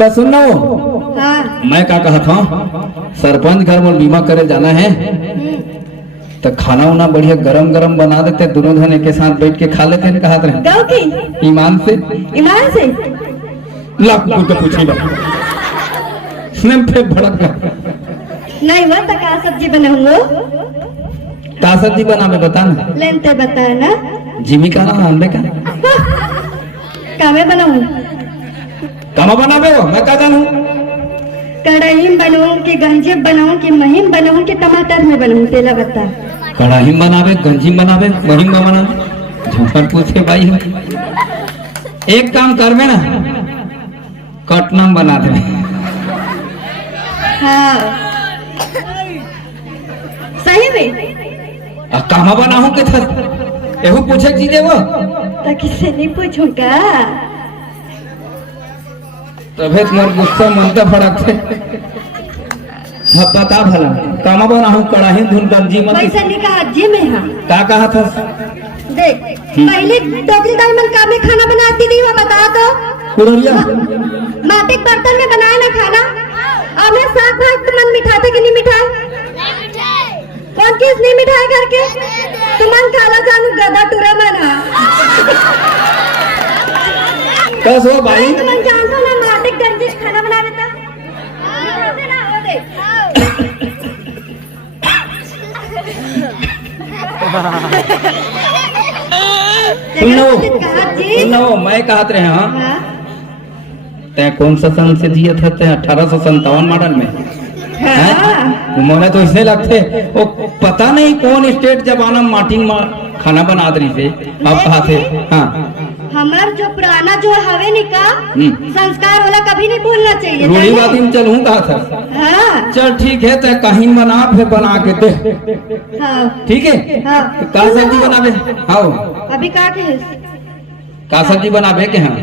तो सुनो। हाँ। मैं क्या कहा था, सरपंच घर में बीमा करे जाना है तो खाना उना बढ़िया गरम गरम बना देते, दोनों जने के साथ बैठ के खा लेते हैं। कहा गाँव की ईमान से लाख तो पूछी लो फिर भड़क गया। नहीं वो तो क्या सब्जी बनाऊंगा? का सब्जी बनावे बता ना। लेनते बताए ना जिमी का नाम अंबे का कामे बनाऊं? कमा बनावे हो, मैं क्या जानूं। कढ़ाई में बनाऊं कि गंजी बनाऊं कि महीम बनाऊं कि टमाटर में बनाऊं? तेला बता। कढ़ाई बनावे, गंजी बनावे, महीम बनावे, झूठ पूछे भाई। एक काम करवे ना, कटनम बना दे। हाँ सही में कहाँ बनाऊं के था एहू पूछे चीजें वो तो किससे नहीं पूछूंगा। तबे तुम्हार गुस्सा मनता फड़क से। हाँ बता भला कहाँ बनाऊं? कढ़ाई धुन गंजी मत वैसा नहीं कहा जी में। हाँ क्या कहा था? देख पहले डोगरी दाई मन का में खाना बनाती थी वो बता तो। कुररिया माटी के बर्तन में बनाया ना खाना। और मैं साग भात तो मन मिठाते कि नहीं मिठाए? कौन चीज नहीं मिठाई करके तुमन खाला जानू गदा टुरा मना। कस हो भाई? तुमन जानतो ना माटी के गंजी खाना बना देता मिठाते ना हो दे। सुनो मैं कहत रहे हाँ तै कौन सा सन से जिया था? 1857 मॉडल में मोने तो इसने लगते वो पता नहीं कौन स्टेट जमाना माटी में खाना बना रही थे। अब कहा थे हाँ हमार जो पुराना जो हवे निका संस्कार वाला कभी नहीं भूलना चाहिए। रूढ़ीवादी में चलूं कहा था। हाँ चल ठीक है तो कहीं बना फिर बना के दे। हाँ ठीक है। हाँ का सब्जी बनावे? हाँ अभी का कहेस? का सब्जी बनावे के? हाँ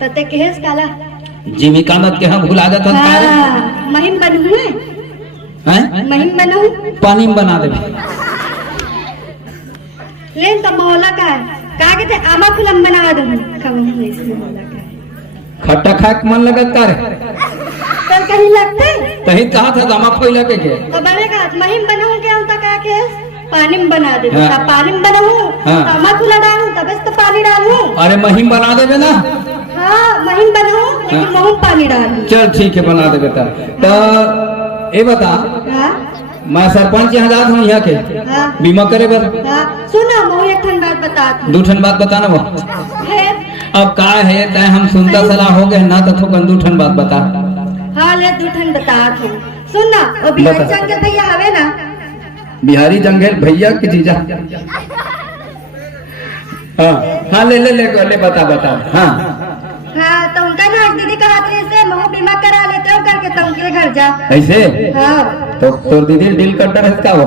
तते कहेस काला जिमी कामत के हम भुला जाता हाँ महिम बनू हैं? महिम बनू पानी में बना देवे। लेन तो मौला का का कहते आमा फिल्म बना दो कम नहीं मौला का खट्टा खा के मन लगत कर तो कहीं लगते कहीं कहा था जमा फैला के तो बनेगा महिम बनाऊं क्या होता का के पानी में बना दे। हाँ। पानी में बनाऊं हाँ। आमा खुला डालूं तब तो पानी डालूं। अरे महिम बना देवे ना। हाँ महिम बनाऊं लेकिन महू पानी डालूं। चल ठीक है बना दे बेटा। तो ये बता हाँ मैं सरपंच यहाँ जात हूँ यहाँ के हाँ बीमा करे बर। हाँ सुना महू एक ठन बात बता दू ठन बात बताना वो है। अब का है तय हम सुनता सलाह हो गए ना तो थोकन दू ठन बात बता। हाँ ले दू ठन बता तू सुनना वो बिहारी बता। जंगल भैया हवे ना बिहारी जंगल भैया की जीजा। हाँ हाँ ले बता बता। हाँ हाँ तो उनका ना दीदी का हाथ से महू बीमा करा लेते हो करके तुम के घर जा। ऐसे हाँ तो तोर दीदी डील कट्टर है का वो?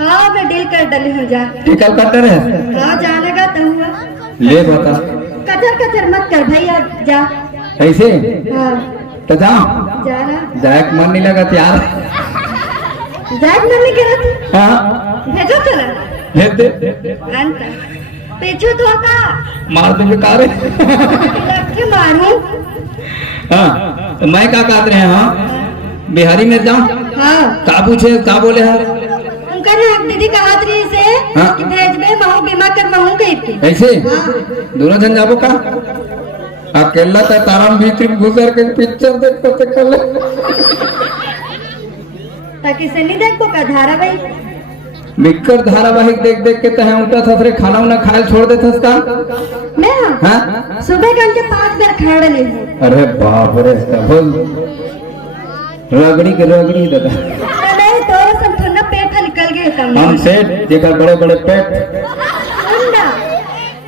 हाँ मैं डील कर डली हूँ जा। टिकल कट्टर है? हाँ जानेगा तो हुआ ले बता। कचर कचर मत कर भैया जा। ऐसे हाँ तो जाओ जाना जाए मन नहीं लगा यार। जाए मन नहीं करत। हाँ भेजो चला भेज दे। अंत पीछे तो का मार दे बेकार है। लग के मारूं। हाँ तो मैं क्या कहते हैं? हाँ बिहारी में जाऊं हाँ का पूछे का बोले है? उनका ना दीदी का हाथ रही से हाँ। कि भेज दे महू बीमा कर महू गई थी। ऐसे हाँ दोनों जन जाबो का? अकेला तो तारा भीतर घुसर के पिक्चर देखते कर ले। ताकि से नहीं देखो का धारावाहिक बिक्कर धारावाहिक देख देख के तहे उल्टा ससरे खाना उना खाए छोड़ देते का? मैं हाँ सुबह घंटे 5 बार खा रही हूँ। अरे बाप रे बोल रगड़ी के रगड़ी दादा। नहीं तो संपूर्ण पेट निकल गए तब हम सेठ जेकर बड़े बड़े पेट। अंडा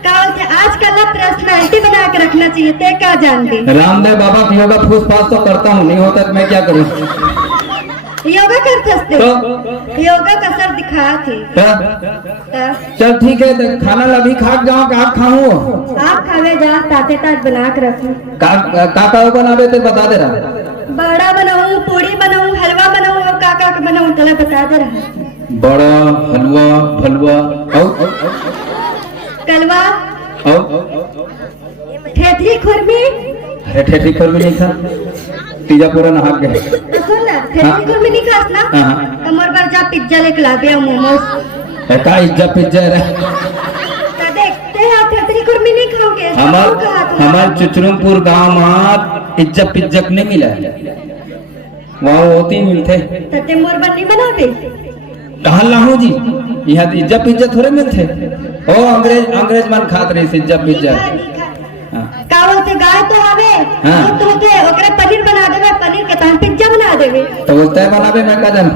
का आजकल ना पर्सनालिटी बना के रखना चाहिए ते क्या जानती। रामदेव बाबा की योगा फूस फास तो करता हूँ, नहीं होता तो मैं क्या करूँ? योगा कर सकते तो योगा का सर दिखा थी। चल ठीक है तो खाना अभी खा जाओ का खाऊं? आप खावे जा ताते तात बना के रखूं। का बनावे तो बता दे रहा। बड़ा बनाऊं पूड़ी बनाऊं हलवा बनाऊं और काका का बनाऊं तले बता दे रहा। बड़ा हलवा भलवा कलवा और ठेठरी खुरमी अरे ठेठी कर भी नहीं खा, तीजा पूरा नहा गए। तो सुन ना, ठेठी में नहीं खास ना, हाँ। तो मोर बार जा पिज्जा लेके ला दिया, मोमोज। का इज्जत पिज्जा रे, तो देखते हैं ठेठी में नहीं खाओगे। हमार चुचरुमपुर गांव में इज्जत पिज्जक नहीं मिला है, वहाँ होती मिलते। तो ते मोर बार नहीं बनाते। कहा लाहू जी, यहाँ तो इज्जत पिज्जा थोड़े मिलते। ओ अंग्रेज मन खात रही इज्जत पिज्जा। हाँ। का बोलते गाय तो हवे, हाँ। तो तुमके ओकरे पनीर बना देवे, पनीर के तहन पिज्जा बना देवे। तो बोलता है बनावे मैं कदम।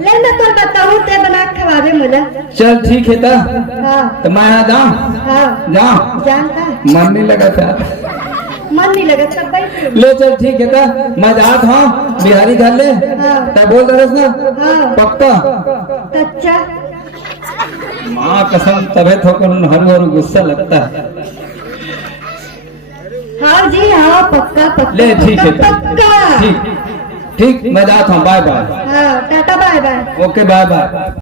ले मैं तो बताऊं ते बना के खवावे मुझे। चल ठीक है ता, हाँ। तो मैं यहाँ जाऊँ। हाँ। जाऊँ। जानता है। मन नहीं लगा था। मन नहीं लगा तब बैठ। ले चल ठीक है ता, मैं जात हूँ बिहारी घर ले। हाँ। तब बोल दरस ना। हाँ। पक्का। कच्चा। माँ कसम तबे तो हर गुस्सा लगता है। हाँ जी हाँ, पक्का पक्का। ले ठीक है ता। पक्का। ठीक, मैं जाता हूँ, बाय बाय। हाँ, tata bye bye. Okay bye bye.